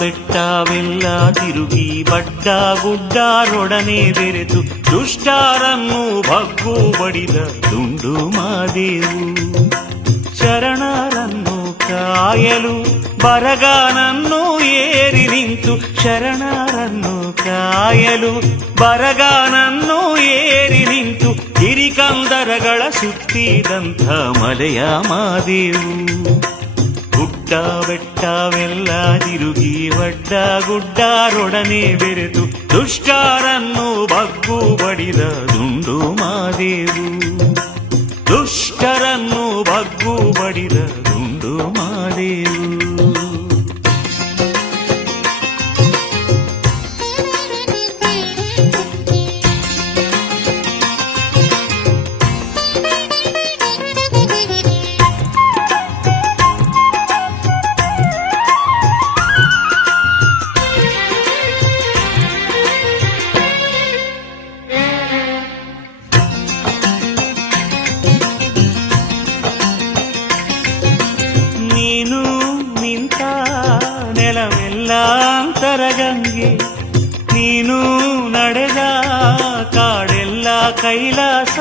ಬೆಟ್ಟವೆಲ್ಲ ತಿರುಗಿ ಬಡ್ಡ ಗುಡ್ಡಾರೊಡನೆ ಬೆರೆತು ದುಷ್ಟಾರನ್ನು ಬಗ್ಗು ಬಡಿದ ದುಂಡು ಮಾದೇವು. ಶರಣರನ್ನು ಕಾಯಲು ಬರಗಾನನ್ನು ಏರಿ ನಿಂತು, ಶರಣರನ್ನು ಕಾಯಲು ಬರಗಾನನ್ನು ಏರಿ ನಿಂತು ಹಿರಿಕಂದರಗಳ ಸುತ್ತಿದಂಥ ಮಲೆಯ ಮಾದೇವು. ಗುಡ್ಡ ಬೆಟ್ಟವೆಲ್ಲ ತಿರುಗಿ ಬಡ್ಡ ಗುಡ್ಡಾರೊಡನೆ ಬೆರೆತು ದುಷ್ಟಾರನ್ನು ಬಗ್ಗು ಬಡಿದ ದುಂಡು ಮಾದೇವು. ದುಷ್ಟರನ್ನು ಬಗ್ಗು ಬಡಿದ ದುಂಡು ಮಾದೇವು. ಅಂತರಗಂಗೆ ನೀನು ನಡೆದ ಕಾಡೆಲ್ಲ ಕೈಲಾಸ.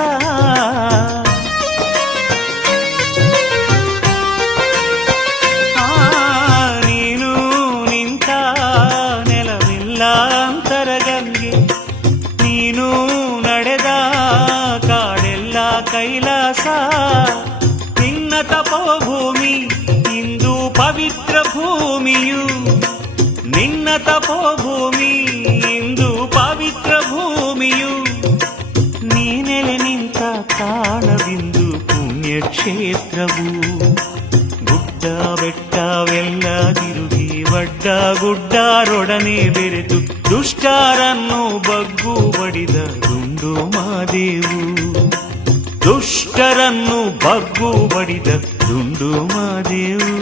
ನೀನು ನಿಂತ ನೆಲವೆಲ್ಲ ಅಂತರಗಂಗೆ, ನೀನು ನಡೆದ ಕಾಡೆಲ್ಲ ಕೈಲಾಸ. ನಿನ್ನ ತಪೋಭೂಮಿ ಇಂದು ಪವಿತ್ರ ಭೂಮಿಯು, ನಿನ್ನ ತಪೋಭೂಮಿ ಇಂದು ಪವಿತ್ರ ಭೂಮಿಯು. ನೀನೆಲೆ ನಿಂತ ತಾಣವಿಂದು ಪುಣ್ಯಕ್ಷೇತ್ರವು. ಗುಡ್ಡ ಬೆಟ್ಟವೆಲ್ಲ ತಿರುಗಿ ಬಡ್ಡ ಗುಡ್ಡಾರೊಡನೆ ಬೆರೆತು ದುಷ್ಟಾರನ್ನು ಬಗ್ಗು ಬಡಿದ ದುಂಡು ಮಾದೇವು. ದುಷ್ಟರನ್ನು ಬಗ್ಗು ಬಡಿದ ದುಂಡು ಮಾದೇವು.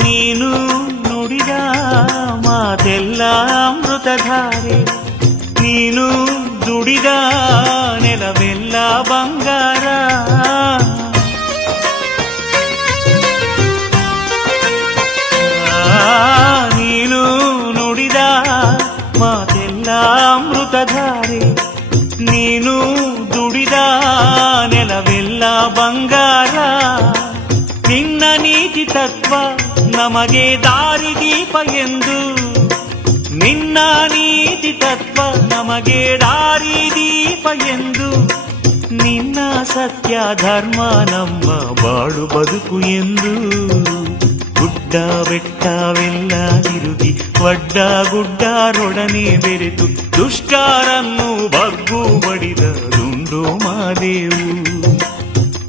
ನೀನು ನುಡಿದ ಮಾತೆಲ್ಲ ಅಮೃತಧಾರೆ, ನೀನು ದುಡಿದ ನೆಲವೆಲ್ಲ ಬಂಗಾರ. ನೀನು ನುಡಿದ ಮಾತೆಲ್ಲ ಅಮೃತಧಾರೆ, ನೀನು ದುಡಿದ ನೆಲವೆಲ್ಲ ಬಂಗಾರ. ನಿನ್ನ ನೀತಿ ತತ್ವ ನಮಗೆ ದಾರಿದೀಪ ಎಂದು, ನಿನ್ನ ನೀತಿ ತತ್ವ ನಮಗೆ ದಾರಿದೀಪ ಎಂದು. ನಿನ್ನ ಸತ್ಯ ಧರ್ಮ ನಮ್ಮ ಬಾಳು ಬದುಕು ಎಂದು. ಗುಡ್ಡ ಬೆಟ್ಟವೆಲ್ಲ ತಿರುಗಿ ಬಡ್ಡ ಗುಡ್ಡಾರೊಡನೆ ಬೆರೆತು ದುಷ್ಟಾರನ್ನು ಬಗ್ಗು ಬಡಿದ ದುಂಡು ಮಾದೇವು.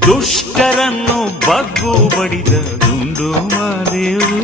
ದುಷ್ಟರನ್ನು ಬಗ್ಗು ಬಡಿದ ದುಂಡು ಮಾದೇವು.